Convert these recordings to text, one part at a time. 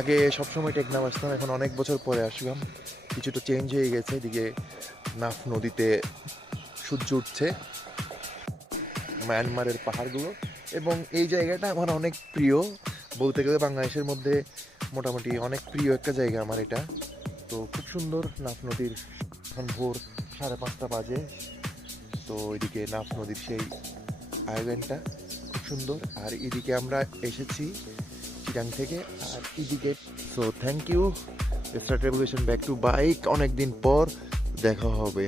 আগে সবসময় টেকনাফ আসতাম এখন অনেক বছর পরে আসলাম। কিছুটা চেঞ্জ হয়ে গেছে, এদিকে নাফ নদীতে সূর্য উঠছে, মায়ানমারের পাহাড়গুলো। এবং এই জায়গাটা আমার অনেক প্রিয়। বলতে গেলে বাংলাদেশের মধ্যে মোটামুটি অনেক প্রিয় একটা জায়গা আমার এটা। তো খুব সুন্দর নাফ নদীর এখন ভোর সাড়ে পাঁচটা বাজে। তো এদিকে নাফ নদীর সেই আয়োজনটা খুব সুন্দর। আর এদিকে আমরা এসেছি চিটাং থেকে আর ইদিকে so thank you start revolution back to bike অনেকদিন পর দেখা হবে।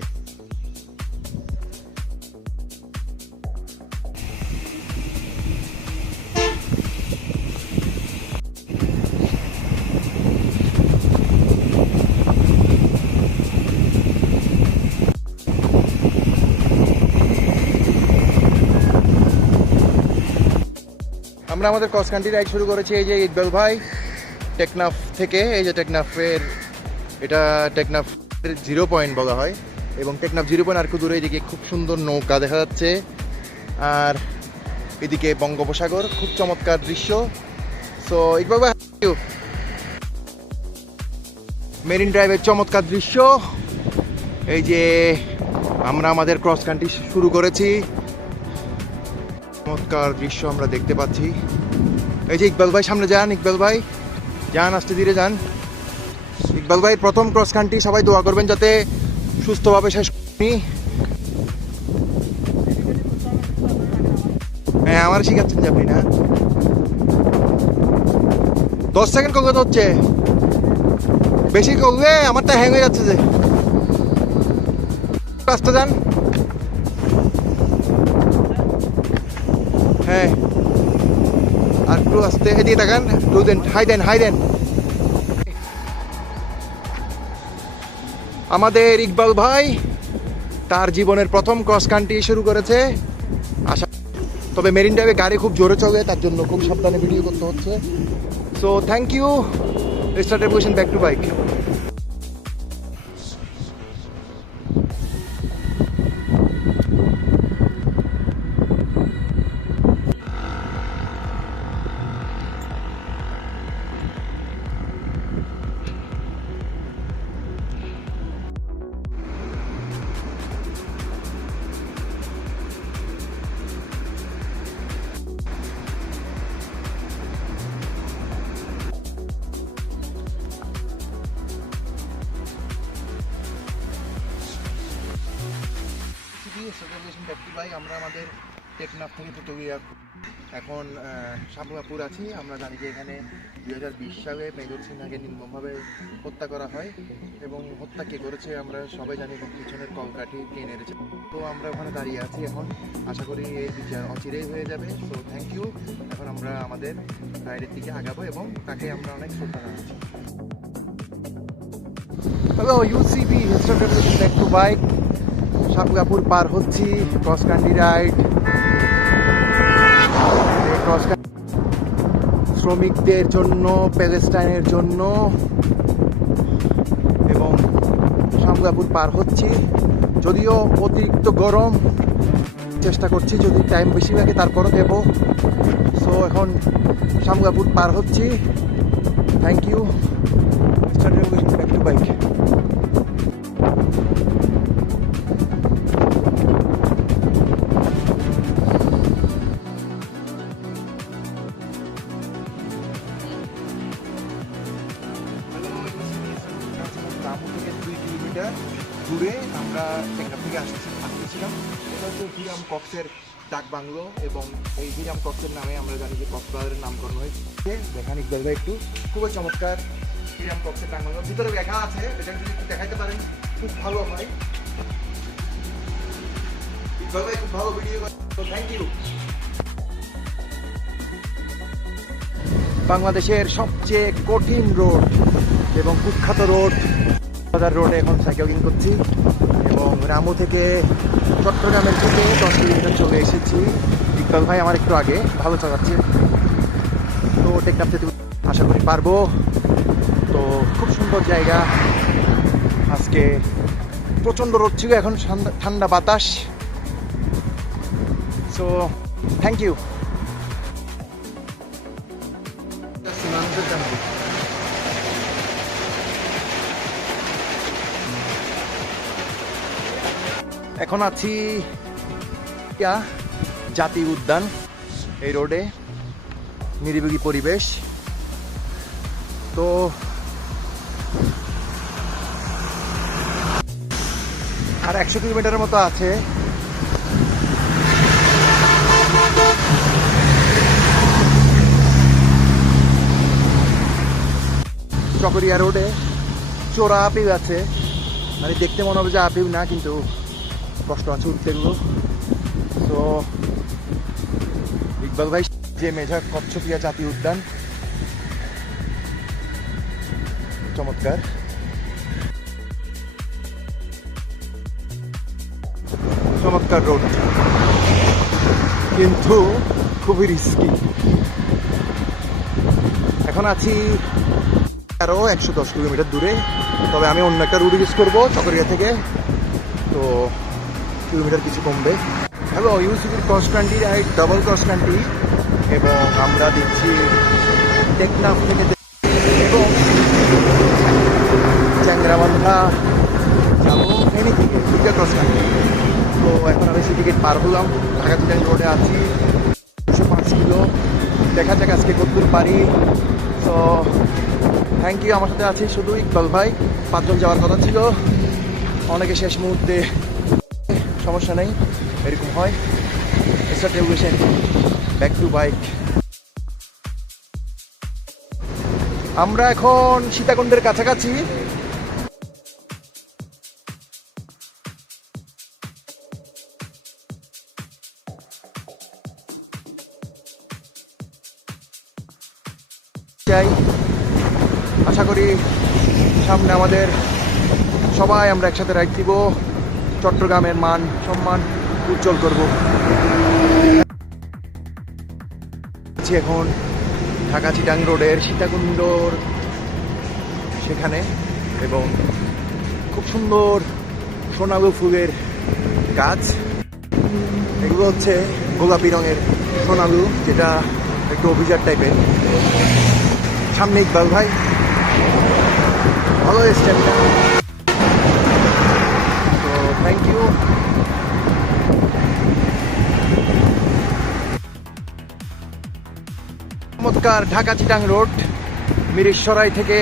আমরা আমাদের ক্রস কান্ট্রি রাইড শুরু করেছি এই যে ইকবাল ভাই, টেকনাফ থেকে, এই যে টেকনাফের, এটা টেকনাফ জিরো পয়েন্ট বলা হয়, এবং টেকনাফ জিরো পয়েন্ট আর একটু দূরে এদিকে খুব সুন্দর নৌকা দেখা যাচ্ছে, আর এদিকে বঙ্গোপসাগর, খুব চমৎকার দৃশ্য। সো ইকবাল ভাই মেরিন ড্রাইভের চমৎকার দৃশ্য। এই যে আমরা আমাদের ক্রস কান্ট্রি শুরু করেছি। চমৎকার দৃশ্য আমরা দেখতে পাচ্ছি। এই যে ইকবাল ভাই, সামনে যান, ইকবাল ভাই। যান, আস্তে ধীরে যান। ইকবাল ভাই, প্রথম ক্রস কান্ট্রি সবাই দোয়া করবেন যাতে সুস্থভাবে শেষ করি হ্যাঁ আমার শিখাচ্ছেন যে আপনি না। দশ সেকেন্ড কত হচ্ছে। বেশি করলে আমারটা হ্যাং হয়ে যাচ্ছে যে। রাস্তা যান। আর একটু আসতে এদিকে তাকান। Two then high then high then. আমাদের ইকবাল ভাই তার জীবনের প্রথম ক্রস কান্ট্রি শুরু করেছে। আশা তবে মেরিন ড্রাইভে গাড়ি খুব জোরে চলে, তার জন্য খুব সাবধানে ভিডিও করতে হচ্ছে। So thank you start position back to bike আমরা আমাদের টেকনাফ থেকে পুতুলিয়া এখন সাবুয়াপুর আছি। আমরা জানি যে এখানে দুই হাজার বিশ সালে মেজর সিনহাকে নির্মমভাবে হত্যা করা হয় এবং হত্যা কে করেছে আমরা সবাই জানি, এবং পিছনের কলকাঠি কে নেড়েছে তো আমরা ওখানে দাঁড়িয়ে আছি এখন। আশা করি এই বিচার অচিরেই হয়ে যাবে। সো থ্যাংক ইউ এখন আমরা আমাদের রাইডের দিকে আগাবো এবং তাকে আমরা অনেক শ্রদ্ধা জানাচ্ছি। Hello UCB back to bike Sabgapur পার হচ্ছি ক্রস কান্ট্রি রাইড ক্রস শ্রমিকদের জন্য প্যালেস্টাইনের জন্য। এবং সাবগাপুর পার হচ্ছি। যদিও অতিরিক্ত গরম, চেষ্টা করছি, যদি টাইম বেশি লাগে তারপরও দেব। সো এখন সামগাপুর পার হচ্ছি। Thank you back to bike থেকে আসছি। আসতেছিলাম এটা হচ্ছে হিরাম কক্সের ডাক বাংলো এবং এই হিরাম কক্সের নামে আমরা জানি যে কক্সবাজারের নামকরণ হয়েছে। দেখান ইকবাল একটু খুবই চমৎকার হিরাম কক্সের ডাক বাংলো। ভিতরে লেখা আছে, এটা যদি দেখাইতে পারেন, খুব ভালো হয়। খুব ভালো ভিডিও থ্যাংক ইউ বাংলাদেশের সবচেয়ে কঠিন রোড এবং কুখ্যাত রোড রোডে এখন সাইকেলিং করছি। রামু থেকে চট্টগ্রামের থেকে দশ কিলোমিটার চলে এসেছি। ইকবাল ভাই, আমার একটু আগে ভালো চালাচ্ছে। তো টেকনাফ যেতে আশা করি পারব। তো খুব সুন্দর জায়গা। আজকে প্রচণ্ড রোদ ছিল, এখন ঠান্ডা বাতাস। সো থ্যাংক ইউ এখন আছি ইয়া জাতীয় উদ্যান, এই রোডে, নিরিবিলি পরিবেশ। তো আর একশো কিলোমিটারের মতো আছে। চকরিয়া রোডে চোরা আপিল আছে। মানে দেখতে মনে হবে যে আপিল না, কিন্তু কষ্ট আছে উঠতে এগুলো তো ইকবাল ভাই, যে মেঝা কচ্ছপিয়া জাতীয় উদ্যান। চমৎকার। চমৎকার রোড কিন্তু খুবই রিস্কি এখন আছি আরও একশো দশ কিলোমিটার দূরে। তবে আমি অন্য একটা রুট ইউজ করব, চকরিয়া থেকে। তো কিলোমিটার কিছু কমবে। Hello ইউসিবির cross country ride double cross country এবং আমরা দিচ্ছি টেকনাফ থেকে এবং চ্যাংরাবান্ধা যাব ফেনি থেকে দুইটা ক্রস কান্ট্রি তো এখন আমি সেই টিকিট পার হলাম। ঢাকা চিটাং রোডে আছি। দুশো পাঁচ কিলো। দেখা যাক আজকে কতদূর পারি। তো থ্যাংক ইউ আমার সাথে আছি শুধু ইকবাল ভাই। পাঁচজন যাওয়ার কথা ছিল। অনেকে শেষ মুহূর্তে সমস্যা নেই, এরকম হয়। ব্যাক টু বাইক আমরা এখন সীতাকুণ্ডের কাছাকাছি। চাই আশা করি সামনে আমাদের সবাই আমরা একসাথে রাইড দিব। চট্টগ্রামের মান, সম্মান উজ্জ্বল করব। এখন ঢাকা চিটাং রোডের সীতাকুণ্ডর সেখানে এবং খুব সুন্দর সোনালু ফুলের গাছ। এগুলো হচ্ছে গোলাপি রঙের সোনালু যেটা একটু অভিজাত টাইপের। সামনে ইকবাল ভাই। ভালো তো থ্যাংক ইউ চমৎকার ঢাকা চিটাং রোড, মিরেশ্বরাই থেকে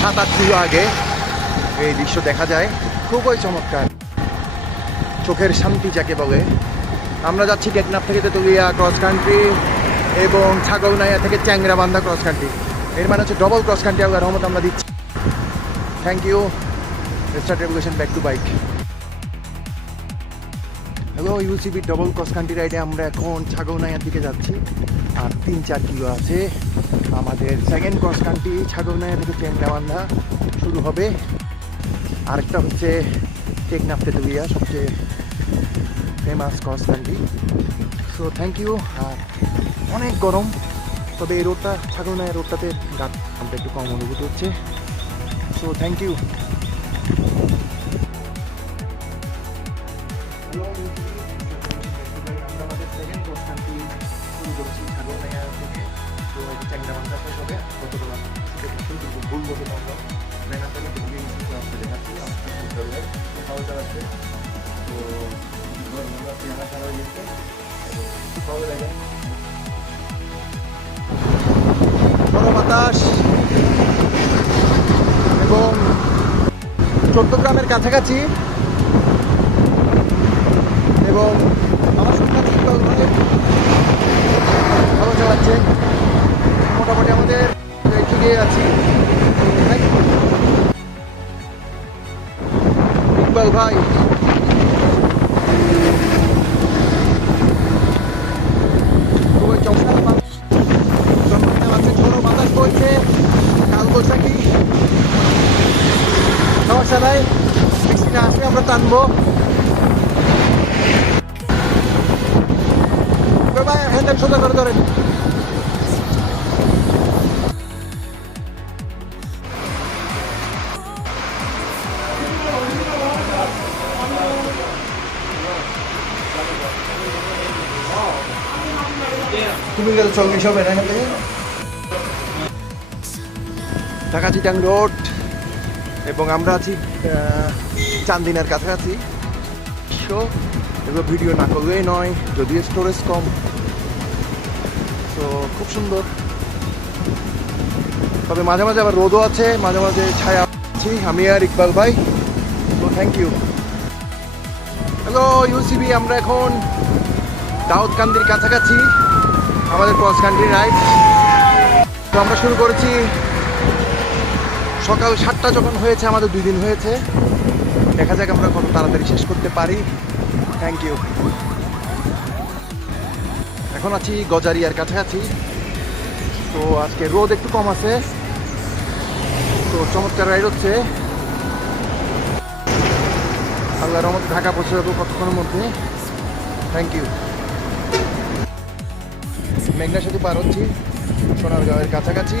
সাত আট কিলো আগে। এই দৃশ্য দেখা যায়, খুবই চমৎকার। চোখের শান্তি যাকে বলে। আমরা যাচ্ছি টেকনাফ থেকে তেতুলিয়া ক্রস কান্ট্রি এবং ছাগলনাইয়া থেকে চ্যাংরাবান্ধা ক্রস কান্ট্রি। এর মানে হচ্ছে ডবল ক্রস কান্ট্রি আল্লাহ রহমত আমরা দিচ্ছি। Thank you start regulation back to bike hello UCB double cross country রাইডে আমরা এখন ছাগলনাইয়ার দিকে যাচ্ছি। আর তিন চার কিলো আছে। আমাদের সেকেন্ড ক্রস কান্ট্রি ছাগলনাইয়া থেকে চ্যাংরাবান্ধা শুরু হবে। আরেকটা হচ্ছে টেকনাফ তেতুলিয়া, সবচেয়ে famous cross country so thank you আর অনেক গরম, তবে এই রোডটা ছাগলনাইয়া রোডটাতে আমরা একটু কম অনুভূত হচ্ছে। সো থ্যাংক ইউ বাতাস এবং চট্টগ্রামের কাছাকাছি এবং আমার সন্ধ্যা চিন্তা ভালো চালাচ্ছে মোটামুটি আমাদের এগিয়ে আছি. ইকবাল ভাই সমস্যা নাই বৃষ্টিটা আসলে আমরা টানবো। ভাই হ্যান্ডেল সোজা চিটাং রোড। এবং আমরা আছি চান্দিনার কাছাকাছি। উদ্দেশ্য এগুলো ভিডিও না করলেই নয়, যদিও স্টোরেজ কম। তো খুব সুন্দর। তবে মাঝে মাঝে আবার রোদও আছে, মাঝে মাঝে ছায়া আছি, আমি আর ইকবাল ভাই। তো থ্যাংক ইউ হ্যালো ইউসিবি আমরা এখন দাউদকান্দির কাছাকাছি, আমাদের ক্রস কান্ট্রি রাইড তো আমরা শুরু করেছি সকাল সাতটা যখন হয়েছে, আমাদের দুই দিন হয়েছে। দেখা যাক আমরা কত তাড়াতাড়ি শেষ করতে পারি। থ্যাংক ইউ এখন আছি গজারিয়ার কাছাকাছি। তো আজকে রোদ একটু কম আছে। তো চমৎকার রাইড হচ্ছে। আল্লাহর রহমতে ঢাকা পৌঁছে যাব কতক্ষণের মধ্যে। থ্যাংক ইউ মেঘনা সেতু পার হচ্ছি, সোনারগাঁওয়ের কাছাকাছি।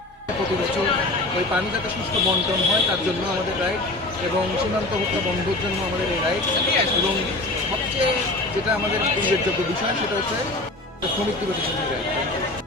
বছর ওই পানি যাতে সুস্থ বন্টন হয়, তার জন্য আমাদের রাইট এবং সীমান্ত হত্যা বন্ধের জন্য আমাদের এই রাইট এবং সবচেয়ে যেটা আমাদের উল্লেখযোগ্য বিষয়, সেটা হচ্ছে শ্রমিক দিবসের রাইট